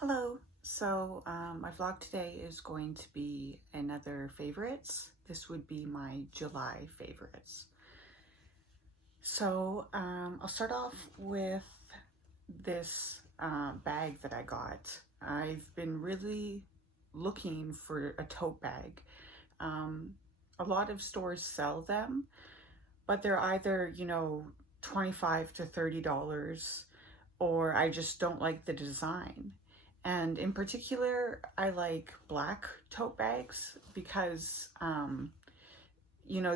Hello. My vlog today is going to be another favorites. This would be my July favorites. I'll start off with this bag that I got. I've been really looking for a tote bag. Um, a lot of stores sell them, but they're either, 25 to $30, or I just don't like the design. And in particular, I like black tote bags because,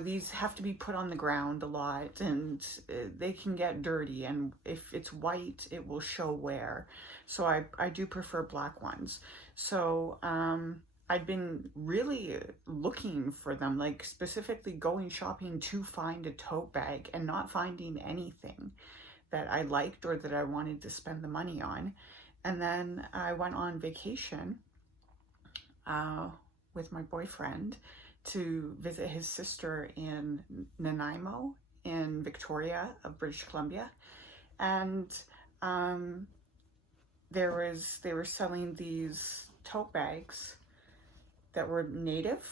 these have to be put on the ground a lot and they can get dirty. And if it's white, it will show wear. So I do prefer black ones. I'd been really looking for them, like specifically going shopping to find a tote bag and not finding anything that I liked or that I wanted to spend the money on. And then I went on vacation uh, with my boyfriend to visit his sister in Nanaimo in Victoria of British Columbia. And um, they were selling these tote bags that were native.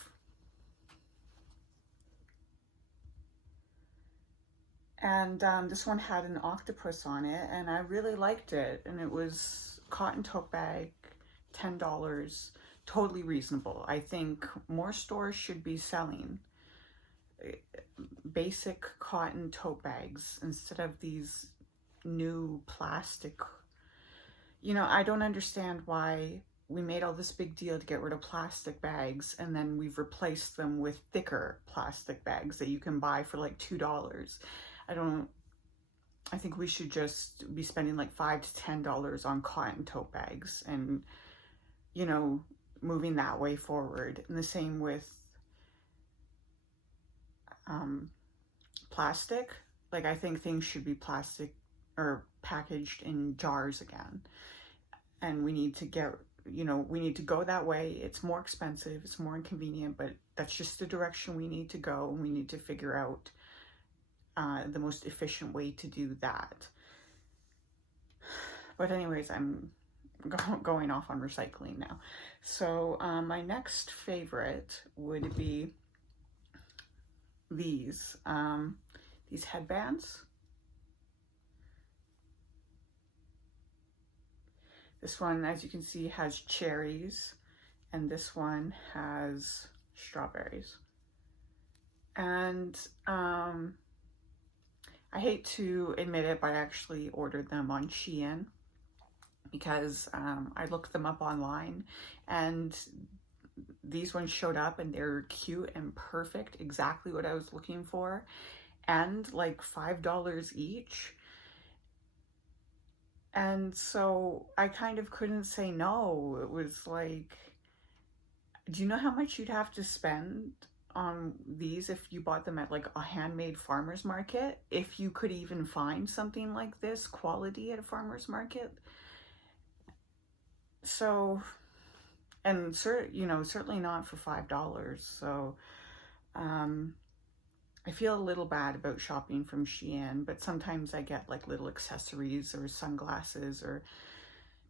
And this one had an octopus on it, and I really liked it. And it was cotton tote bag, $10, totally reasonable. I think more stores should be selling basic cotton tote bags instead of these new plastic. I don't understand why we made all this big deal to get rid of plastic bags, and then we've replaced them with thicker plastic bags that you can buy for like $2. I think we should just be spending like $5 to $10 on cotton tote bags and, moving that way forward. And the same with plastic. Like, I think things should be plastic or packaged in jars again. And we need to we need to go that way. It's more expensive, it's more inconvenient, but that's just the direction we need to go. And we need to figure out the most efficient way to do that. But anyways, I'm going off on recycling now. My next favorite would be these headbands. This one, as you can see, has cherries, and this one has strawberries. And I hate to admit it, but I actually ordered them on Shein because I looked them up online, and these ones showed up and they're cute and perfect, exactly what I was looking for, and like $5 each. And so I kind of couldn't say no. It was like, do you know how much you'd have to spend on these if you bought them at like a handmade farmer's market? If you could even find something like this quality at a farmer's market. So, and certainly not for $5. So, I feel a little bad about shopping from Shein, but sometimes I get like little accessories or sunglasses or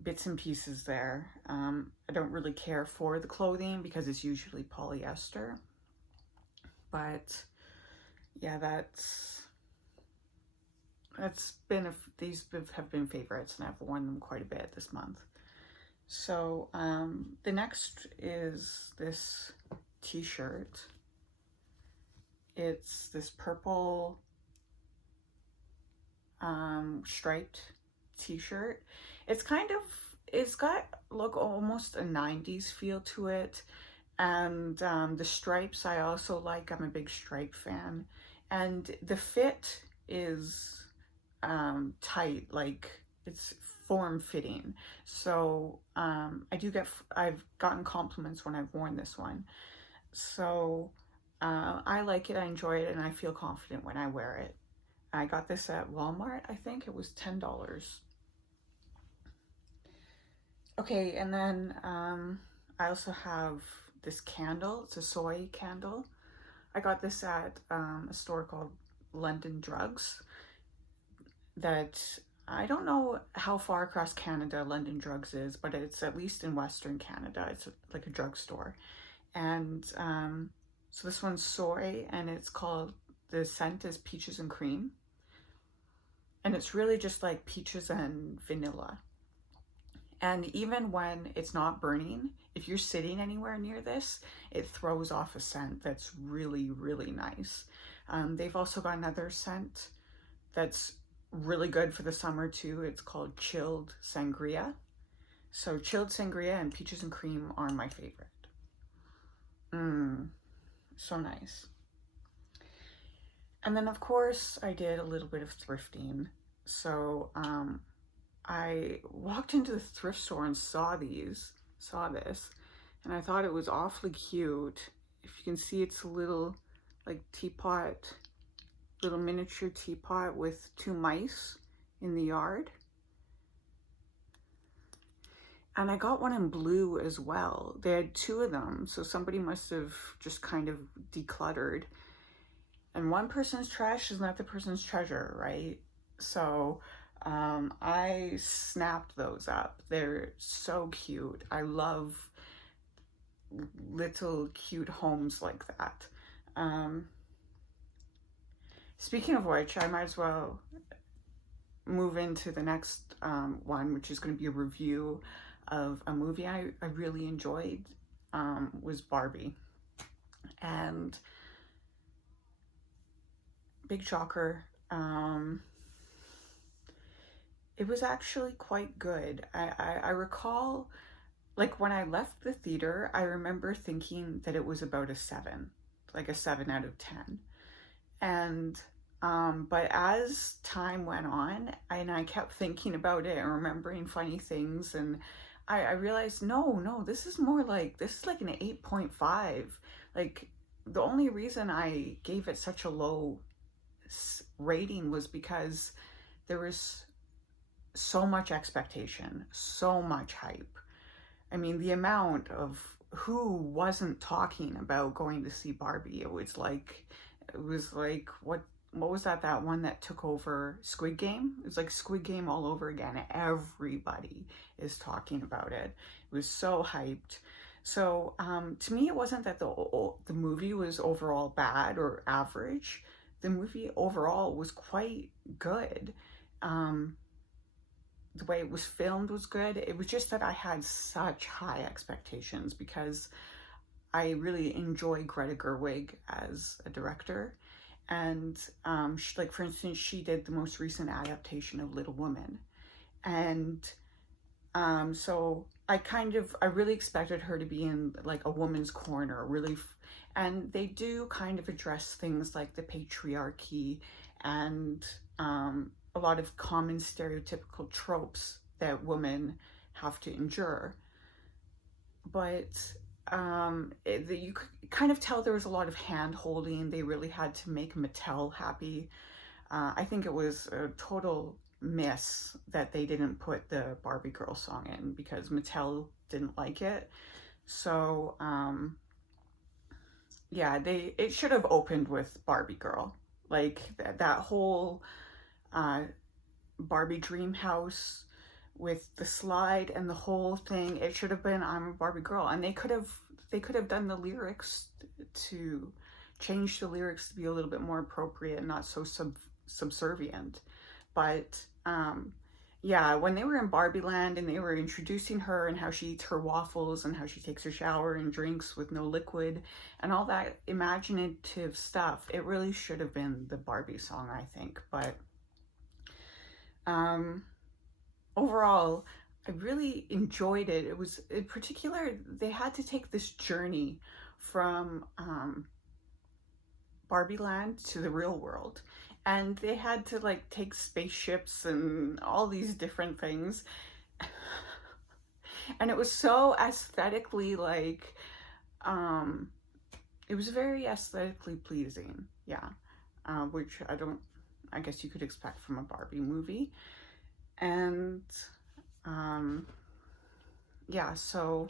bits and pieces there. I don't really care for the clothing because it's usually polyester. But yeah, these have been favorites, and I've worn them quite a bit this month. So the next is this t-shirt. It's this purple striped t-shirt. It's got look almost a 90s feel to it. And the stripes I also like. I'm a big stripe fan. And the fit is tight, like it's form-fitting. So I've gotten compliments when I've worn this one. So I like it, I enjoy it, and I feel confident when I wear it. I got this at Walmart, I think it was $10. Okay, and then I also have this candle. It's a soy candle. I got this at a store called London Drugs that I don't know how far across Canada London Drugs is, but it's at least in Western Canada. It's like a drugstore. And so this one's soy, and it's called, the scent is peaches and cream. And it's really just like peaches and vanilla. And even when it's not burning, if you're sitting anywhere near this, it throws off a scent that's really, really nice. They've also got another scent that's really good for the summer too. It's called chilled sangria. So chilled sangria and peaches and cream are my favorite. Mmm, so nice. And then of course I did a little bit of thrifting. So I walked into the thrift store and saw this, and I thought it was awfully cute. If you can see, it's a little like teapot, little miniature teapot with two mice in the yard. And I got one in blue as well. They had two of them, so somebody must have just kind of decluttered. And one person's trash is not the person's treasure, right? So I snapped those up. They're so cute. I love little cute homes like that. Speaking of which, I might as well move into the next one, which is going to be a review of a movie I really enjoyed, was Barbie. And big shocker, it was actually quite good. I recall, like when I left the theater, I remember thinking that it was about a 7, like a 7 out of 10. And but as time went on, and I kept thinking about it and remembering funny things, and I realized, no, this is like an 8.5. Like, the only reason I gave it such a low rating was because there was so much expectation, so much hype. I mean, the amount of who wasn't talking about going to see Barbie. It was like what was that one that took over Squid Game? It was like Squid Game all over again. Everybody is talking about it. It was so hyped. So to me, it wasn't that the movie was overall bad or average. The movie overall was quite good. The way it was filmed was good. It was just that I had such high expectations because I really enjoy Greta Gerwig as a director. And like, for instance, she did the most recent adaptation of Little Women. And so I really expected her to be in like a woman's corner, really. And they do kind of address things like the patriarchy and a lot of common stereotypical tropes that women have to endure. But you could kind of tell there was a lot of hand holding. They really had to make Mattel happy. I think it was a total miss that they didn't put the Barbie Girl song in because Mattel didn't like it. So yeah, it should have opened with Barbie Girl. Like that whole Barbie dream house with the slide and the whole thing, it should have been I'm a Barbie Girl. And they could have done the lyrics to change the lyrics to be a little bit more appropriate and not so subservient. But yeah, when they were in Barbie Land and they were introducing her and how she eats her waffles and how she takes her shower and drinks with no liquid and all that imaginative stuff, it really should have been the Barbie song, I think. But overall, I really enjoyed it. It was, in particular, they had to take this journey from Barbie Land to the real world. And they had to like take spaceships and all these different things. And it was so aesthetically like, it was very aesthetically pleasing. Yeah. Which I guess you could expect from a Barbie movie. And yeah, so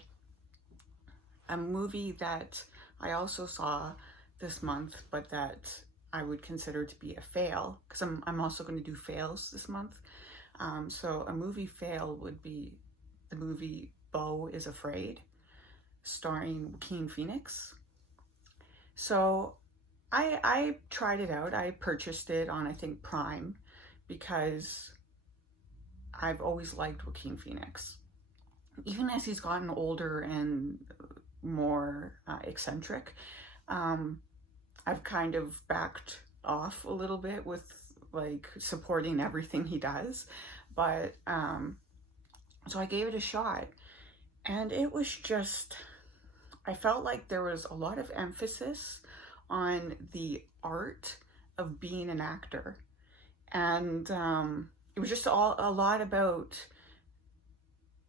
a movie that I also saw this month, but that I would consider to be a fail, because I'm also going to do fails this month. So a movie fail would be the movie Beau is Afraid, starring Joaquin Phoenix. So I tried it out. I purchased it on, I think, Prime, because I've always liked Joaquin Phoenix. Even as he's gotten older and more eccentric, um, I've kind of backed off a little bit with like supporting everything he does. But so I gave it a shot, and it was just, I felt like there was a lot of emphasis on the art of being an actor. And it was just all a lot about,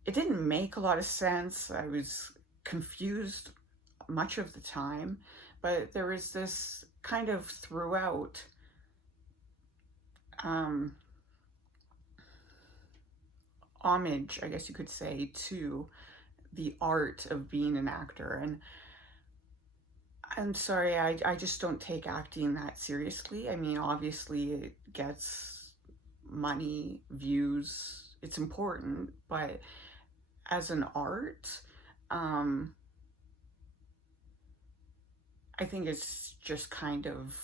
it didn't make a lot of sense. I was confused much of the time, but there was this kind of throughout um, homage, I guess you could say, to the art of being an actor. And I'm sorry, I just don't take acting that seriously. I mean, obviously it gets money, views, it's important, but as an art, um, I think it's just kind of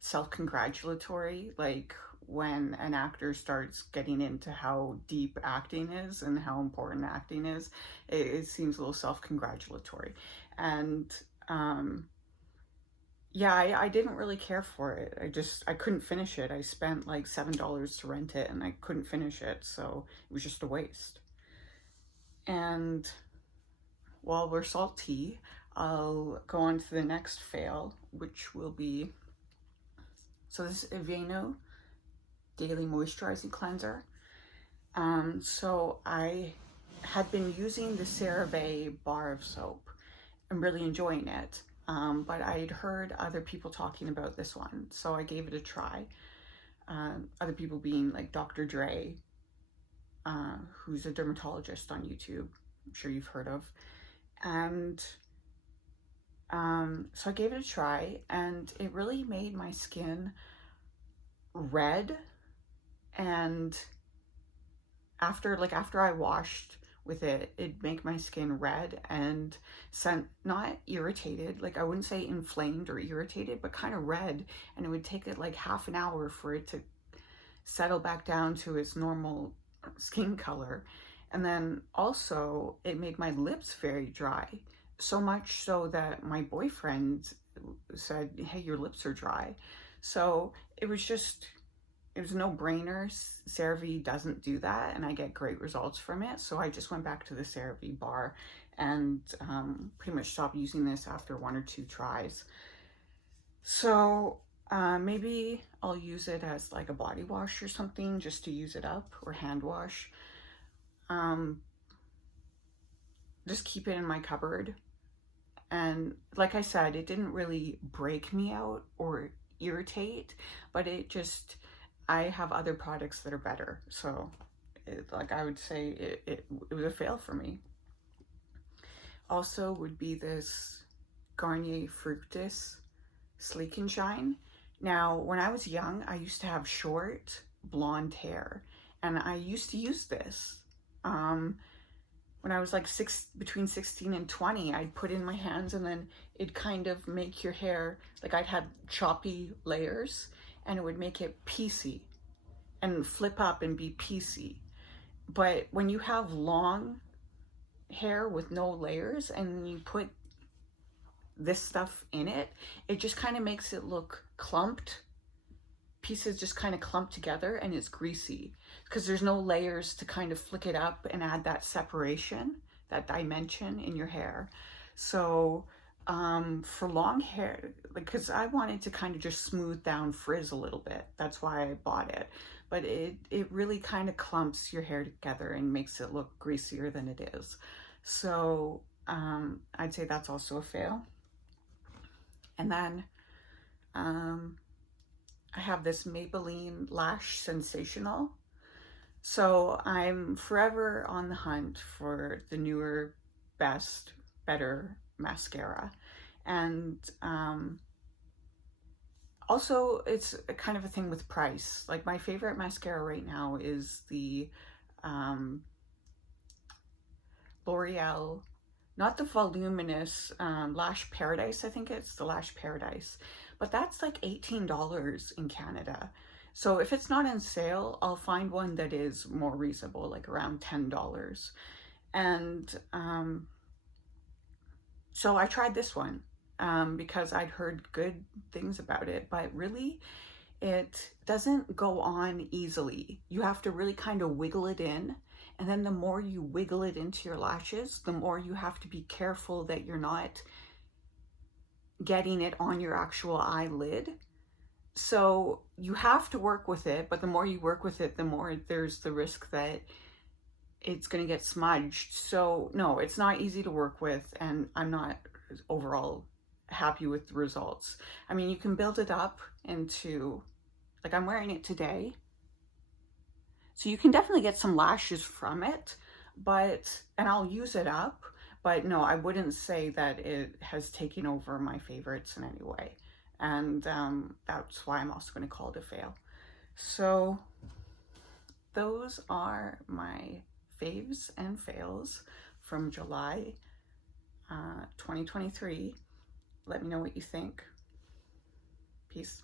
self-congratulatory. Like when an actor starts getting into how deep acting is and how important acting is, it seems a little self-congratulatory. And yeah, I didn't really care for it. I couldn't finish it. I spent like $7 to rent it and I couldn't finish it, so it was just a waste. And while we're salty, I'll go on to the next fail, which will be, so this is Aveeno Daily Moisturizing Cleanser. So I had been using the CeraVe bar of soap. I'm really enjoying it. But I'd heard other people talking about this one, so I gave it a try. Other people being like Dr. Dre, who's a dermatologist on YouTube, I'm sure you've heard of. And so I gave it a try, and it really made my skin red. And after I washed with it, it'd make my skin red and not irritated, like I wouldn't say inflamed or irritated, but kind of red. And it would take it like half an hour for it to settle back down to its normal skin color. And then also it made my lips very dry, so much so that my boyfriend said, hey, your lips are dry. So it was a no-brainer. CeraVe doesn't do that, and I get great results from it. So I just went back to the CeraVe bar and pretty much stopped using this after 1 or 2 tries. So maybe I'll use it as like a body wash or something, just to use it up, or hand wash. Just keep it in my cupboard. And like I said, it didn't really break me out or irritate, but I have other products that are better. So like I would say it was a fail for me. Also would be this Garnier Fructis Sleek and Shine. Now, when I was young, I used to have short blonde hair, and I used to use this. When I was like between 16 and 20, I'd put in my hands, and then it'd kind of make your hair, like I'd had choppy layers, and it would make it piecey and flip up and be piecey. But when you have long hair with no layers and you put this stuff in it, it just kind of makes it look clumped. Pieces just kind of clump together, and it's greasy because there's no layers to kind of flick it up and add that separation, that dimension in your hair. So for long hair, because I wanted to kind of just smooth down frizz a little bit, that's why I bought it. But it really kind of clumps your hair together and makes it look greasier than it is. So I'd say that's also a fail. And then I have this Maybelline Lash Sensational. So I'm forever on the hunt for the newer, best, better mascara. And Also, it's a kind of a thing with price. Like my favorite mascara right now is the um, L'Oreal, not the voluminous Lash Paradise, I think it's the Lash Paradise, but that's like $18 in Canada. So if it's not on sale, I'll find one that is more reasonable, like around $10. And so I tried this one because I'd heard good things about it, but really it doesn't go on easily. You have to really kind of wiggle it in. And then the more you wiggle it into your lashes, the more you have to be careful that you're not getting it on your actual eyelid. So you have to work with it, but the more you work with it, the more there's the risk that it's going to get smudged. So no, it's not easy to work with, and I'm not overall happy with the results. I mean, you can build it up into, like I'm wearing it today, so you can definitely get some lashes from it, but, and I'll use it up, but no, I wouldn't say that it has taken over my favorites in any way. And that's why I'm also going to call it a fail. So those are my faves and fails from July 2023. Let me know what you think. Peace.